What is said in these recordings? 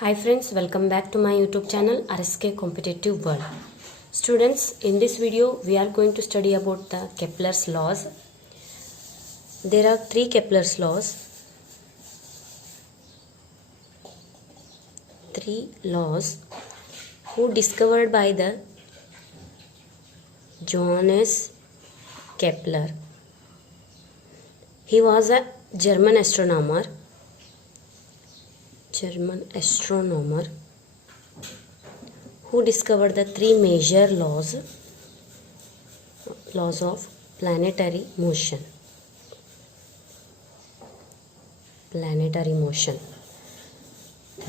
Hi friends, welcome back to my YouTube channel RSK Competitive World. Students, in this video we are going to study about the Kepler's laws. There are three Kepler's laws. Three laws who discovered by the Johannes Kepler. He was a German astronomer who discovered the three major laws of planetary motion. The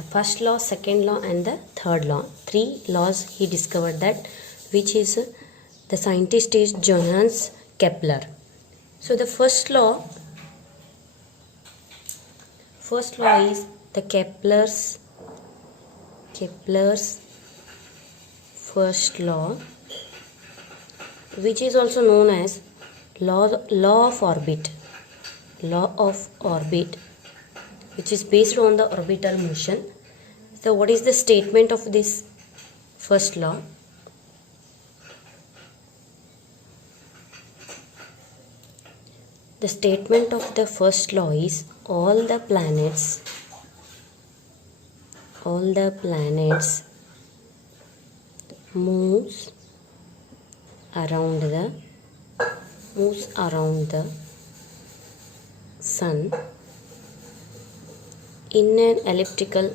first law, second law and the third law. Three laws he discovered that, which is the scientist is Johannes Kepler. So the first law is the Kepler's first law, which is also known as law of orbit, which is based on the orbital motion. So what is the statement of this first law? The statement of the first law is all the planets moves around the sun in an elliptical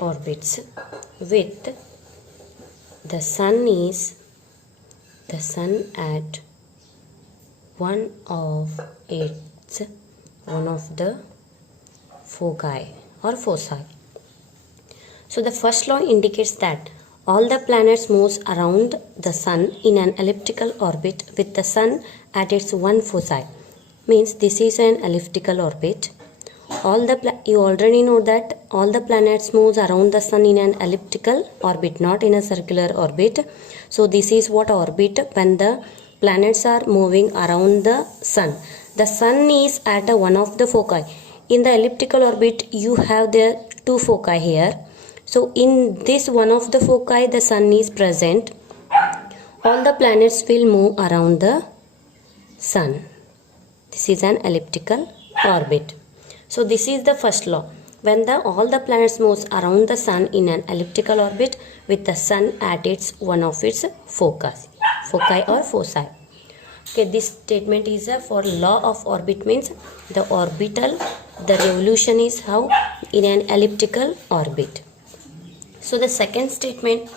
orbits with the sun at one of the foci. So the first law indicates that all the planets moves around the sun in an elliptical orbit with the sun at its one foci. Means this is an elliptical orbit. You already know that all the planets moves around the sun in an elliptical orbit, not in a circular orbit. So this is what orbit when the planets are moving around the sun. The sun is at one of the foci. In the elliptical orbit, you have the two foci here. So in this one of the foci, the sun is present. All the planets will move around the sun. This is an elliptical orbit. So this is the first law. When all the planets moves around the sun in an elliptical orbit with the sun at one of its foci or foci. Okay, this statement is for law of orbit, means the revolution is how in an elliptical orbit. So the second statement,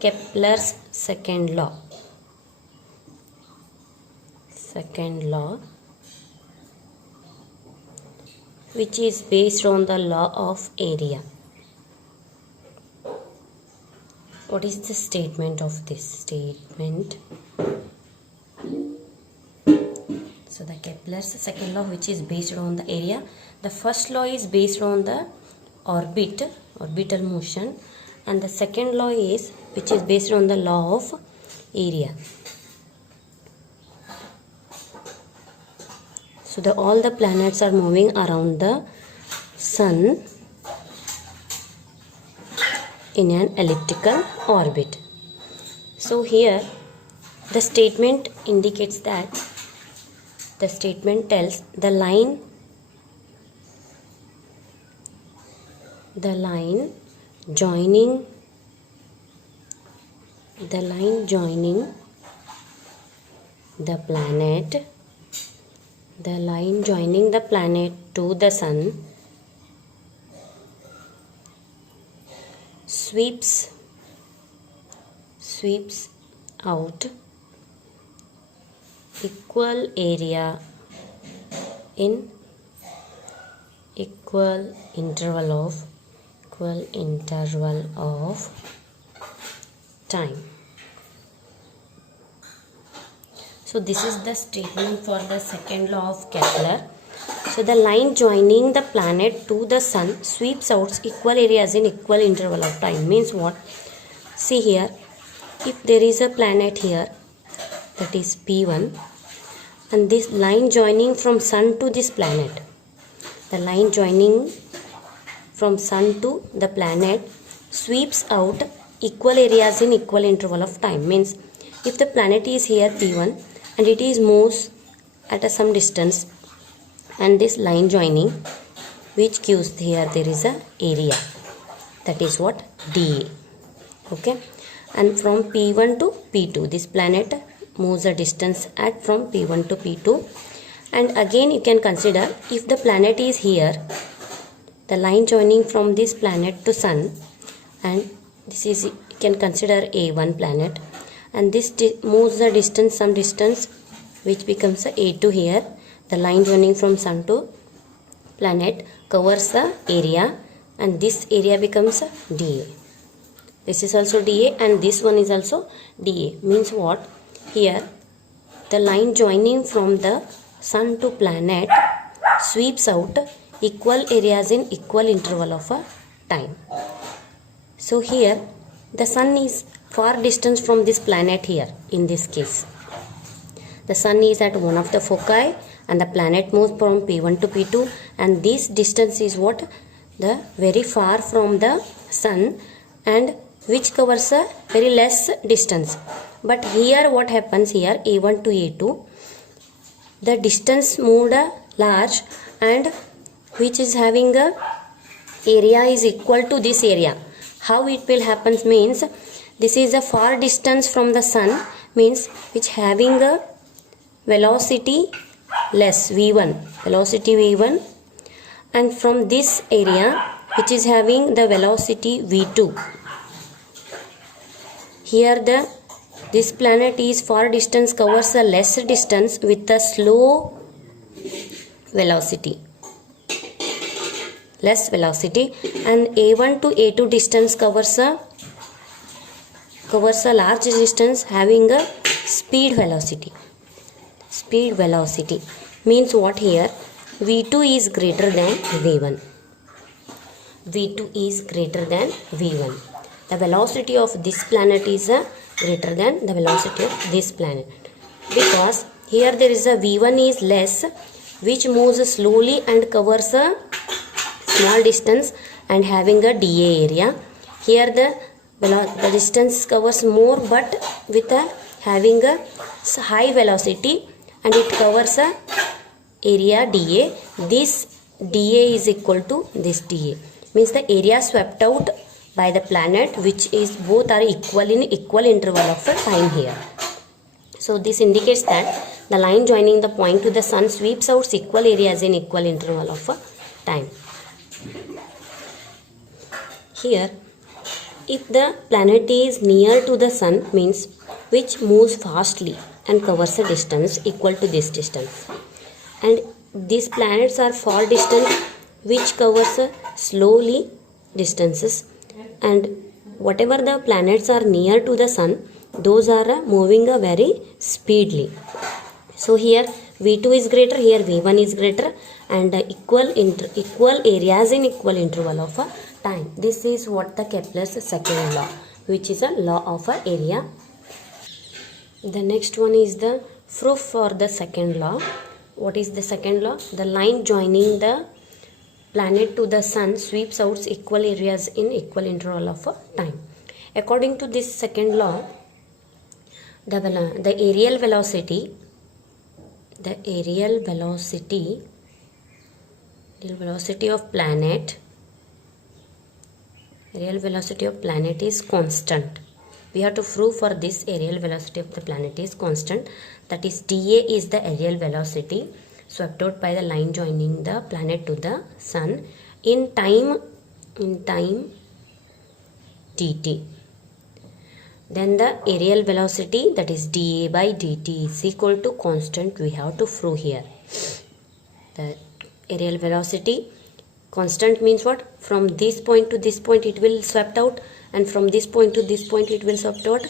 Kepler's second law, which is based on the law of area. What is the statement of this statement? So the Kepler's second law, which is based on the area. The first law is based on the orbital motion, and the second law which is based on the law of area. So all the planets are moving around the sun in an elliptical orbit. So here the statement indicates that, the statement tells the line joining the planet to the sun sweeps out equal area in equal interval of time. So this is the statement for the second law of Kepler. So the line joining the planet to the sun sweeps out equal areas in equal interval of time. Means what? See here, if there is a planet here, that is P1, and this line joining from Sun to this planet, the line joining from Sun to the planet sweeps out equal areas in equal interval of time. Means if the planet is here P1 and it is moves at some distance, and this line joining which gives here there is a area, that is what dA. Okay, and from P1 to P2 this planet moves a distance at from P1 to P2. And again you can consider if the planet is here, the line joining from this planet to Sun, and this is, you can consider A1 planet, and this moves the distance, some distance which becomes a A2 here. The line joining from Sun to planet covers the area, and this area becomes a dA. This is also dA and this one is also dA. Means what? Here the line joining from the Sun to planet sweeps out equal areas in equal interval of a time. So here the Sun is far distance from this planet here. In this case the Sun is at one of the foci and the planet moves from P1 to P2, and this distance is what? The very far from the Sun, and which covers a very less distance. But here what happens here, A1 to A2, the distance moved large, and which is having a area is equal to this area. How it will happen means, this is a far distance from the Sun, means which having a velocity less V1, velocity V1, and from this area which is having the velocity V2. Here this planet is far distance covers a less distance with a slow velocity, less velocity, and A1 to A2 distance covers a large distance having a speed velocity. Speed velocity means what here? V2 is greater than V1. V2 is greater than V1. The velocity of this planet is greater than the velocity of this planet, because here there is a V1 is less, which moves slowly and covers a small distance and having a dA area. Here the distance covers more but with having a high velocity, and it covers a area dA. This dA is equal to this dA. Means the area swept out by the planet, which is both are equal in equal interval of time here. So this indicates that the line joining the point to the Sun sweeps out equal areas in equal interval of time. Here, if the planet is near to the Sun, means which moves fastly and covers a distance equal to this distance, and these planets are far distant which covers slowly distances, and whatever the planets are near to the Sun, those are moving very speedily. So here V2 is greater, here V1 is greater, and equal areas in equal interval of time. This is what the Kepler's second law, which is a law of area. The next one is the proof for the second law. What is the second law? The line joining the planet to the Sun sweeps out equal areas in equal interval of time. According to this second law, the aerial velocity of planet is constant. We have to prove for this aerial velocity of the planet is constant, that is dA is the aerial velocity swept out by the line joining the planet to the Sun in time dt. Then the aerial velocity, that is dA by dt, is equal to constant. We have to prove here. The aerial velocity constant means what? From this point to this point it will swept out, and from this point to this point it will swept out.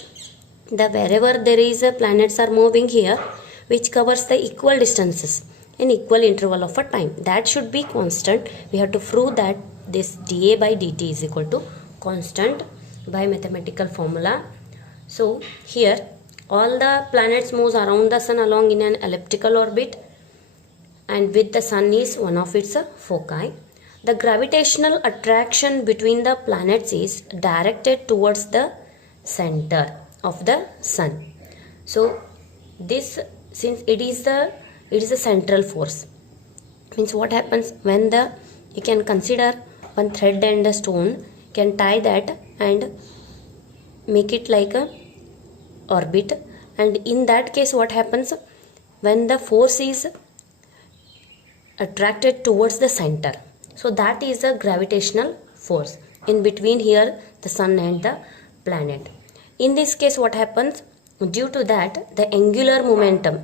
Wherever there is planets are moving here, which covers the equal distances in equal interval of a time, that should be constant. We have to prove that this dA by dt is equal to constant by mathematical formula. So here all the planets moves around the sun along in an elliptical orbit, and with the sun is one of its foci. The gravitational attraction between the planets is directed towards the center of the sun. So this, since it is a central force, means what happens when you can consider one thread and a stone, can tie that and make it like a orbit, and in that case what happens when the force is attracted towards the center, so that is a gravitational force in between here the sun and the planet. In this case what happens, due to that the angular momentum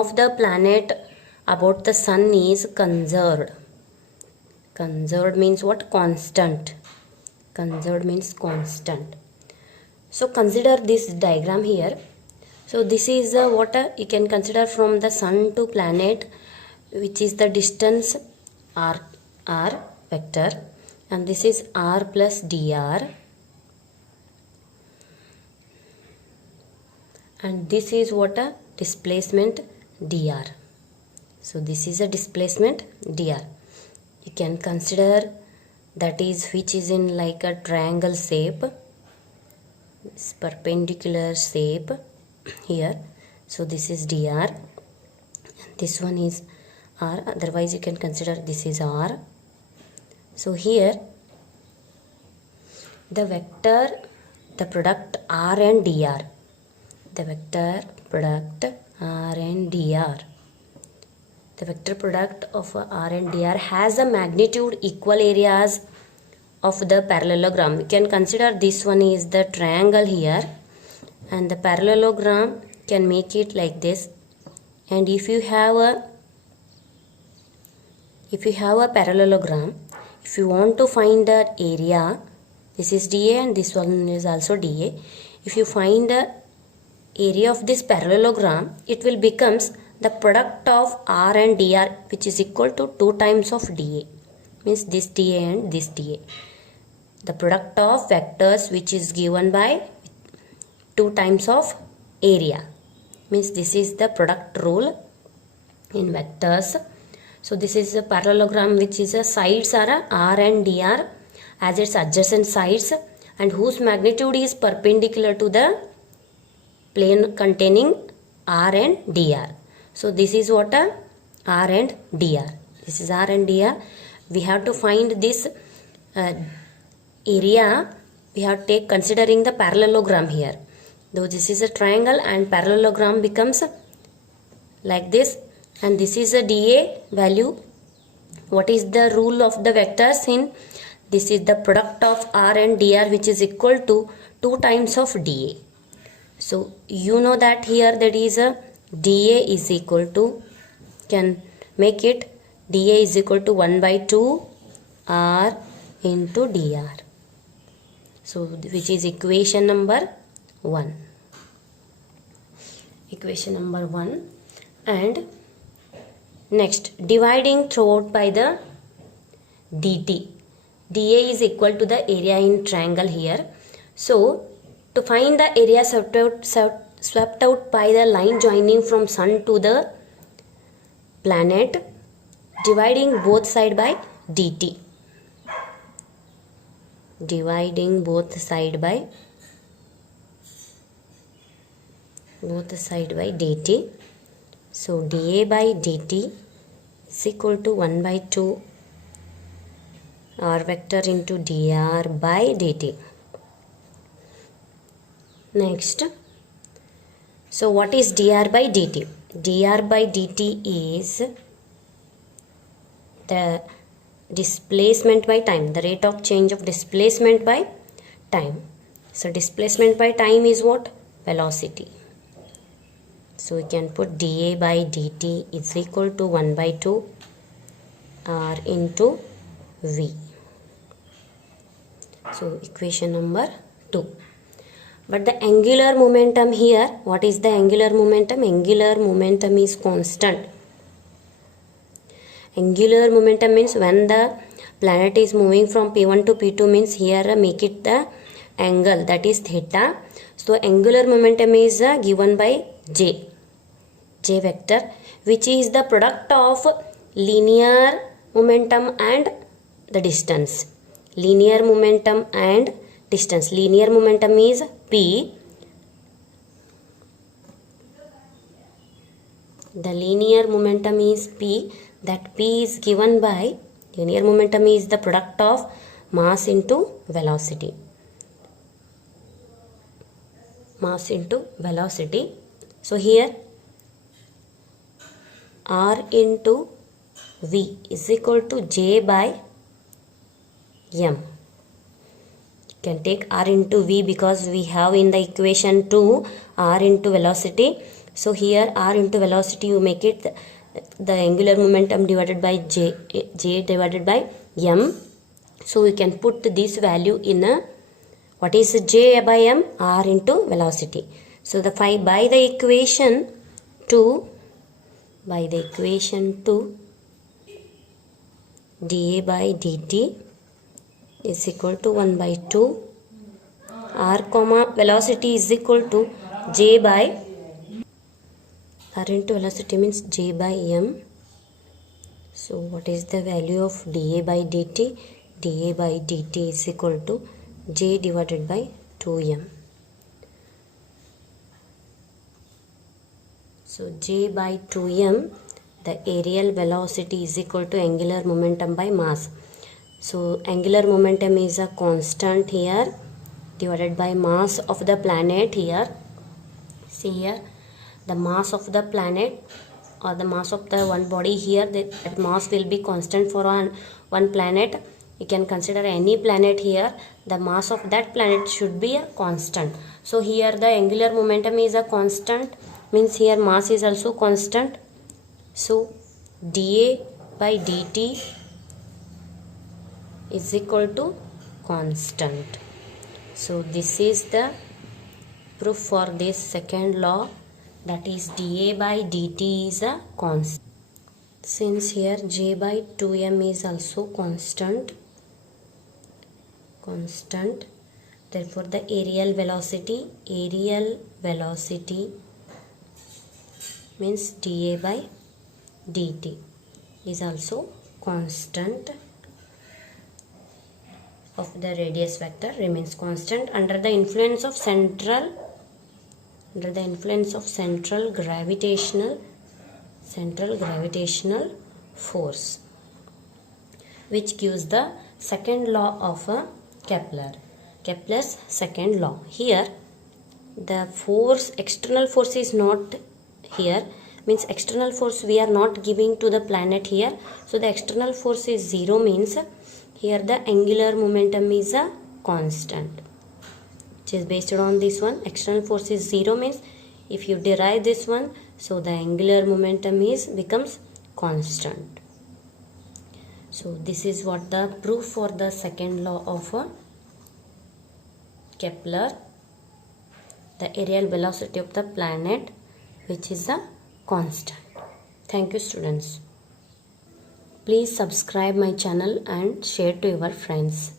of the planet about the sun is conserved. Conserved means what? Constant. Conserved means constant. So consider this diagram here. So this is what you can consider from the sun to planet, which is the distance r vector, and this is r plus dr, and this is what a displacement dr. So this is a displacement dr. You can consider that is which is in like a triangle shape, it's perpendicular shape here. So this is dr, this one is r, otherwise you can consider this is r. So here the vector, the product r and dr, the vector product r and dr, the vector product of r and dr has a magnitude equal areas of the parallelogram. We can consider this one is the triangle here, and the parallelogram can make it like this. And if you have a parallelogram, if you want to find the area, this is dA and this one is also dA. If you find the area of this parallelogram, it will becomes the product of r and dr, which is equal to 2 times of dA, means this dA and this dA. The product of vectors which is given by 2 times of area, means this is the product rule in vectors. So this is a parallelogram which is a sides are r and dr as its adjacent sides, and whose magnitude is perpendicular to the plane containing r and dr. So this is what a r and dr. This is r and dr. We have to find this area. We have to take considering the parallelogram here. Though this is a triangle and parallelogram becomes like this, and this is a dA value. What is the rule of the vectors in? This is the product of r and dr, which is equal to 2 times of dA. So you know that here that is a dA is equal to, can make it dA is equal to 1 by 2 r into dr. So which is equation number 1. Equation number 1. And next, dividing throughout by the dt. dA is equal to the area in triangle here. So to find the area swept out by the line joining from sun to the planet, dividing both side by dt. Dividing both side by dt. So dA by dt is equal to 1 by 2 r vector into dr by dt. Next, so what is dr by dt? Dr by dt is the displacement by time, the rate of change of displacement by time. So displacement by time is what? Velocity. So we can put dA by dt is equal to 1 by 2 r into v. So equation number 2. But the angular momentum here, what is the angular momentum? Angular momentum is constant. Angular momentum means when the planet is moving from P1 to P2 means here make it the angle, that is theta. So angular momentum is given by J vector, which is the product of linear momentum and the distance. Linear momentum and distance. Linear momentum is P. The linear momentum is P. That P is given by, linear momentum is the product of mass into velocity. Mass into velocity. So here R into V is equal to J by M. You can take R into V because we have in the equation 2 R into velocity. So here R into velocity, you make it the angular momentum divided by J divided by M. So we can put this value in a, what is J by M? R into velocity. So by the equation 2, dA by dt is equal to 1 by 2 R comma velocity is equal to J by R into velocity means J by M. So what is the value of dA by dt? dA by dt is equal to J divided by 2M. So J by 2M, the aerial velocity is equal to angular momentum by mass. So angular momentum is a constant here divided by mass of the planet here. See here, the mass of the planet or the mass of the one body here, that mass will be constant for one planet. You can consider any planet here, the mass of that planet should be a constant. So here the angular momentum is a constant, means here mass is also constant. So dA by dt is equal to constant. So this is the proof for this second law, that is dA by dt is a constant. Since here J by 2M is also constant, therefore the aerial velocity means dA by dt is also constant of the radius vector remains constant under the influence of central gravitational force, which gives the second law of Kepler's second law. Here the external force is not here, means external force we are not giving to the planet here. So the external force is 0, means here the angular momentum is a constant, which is based on this one. External force is 0 means if you derive this one, so the angular momentum becomes constant. So this is what the proof for the second law of Kepler, the aerial velocity of the planet, which is a constant. Thank you, students. Please subscribe my channel and share to your friends.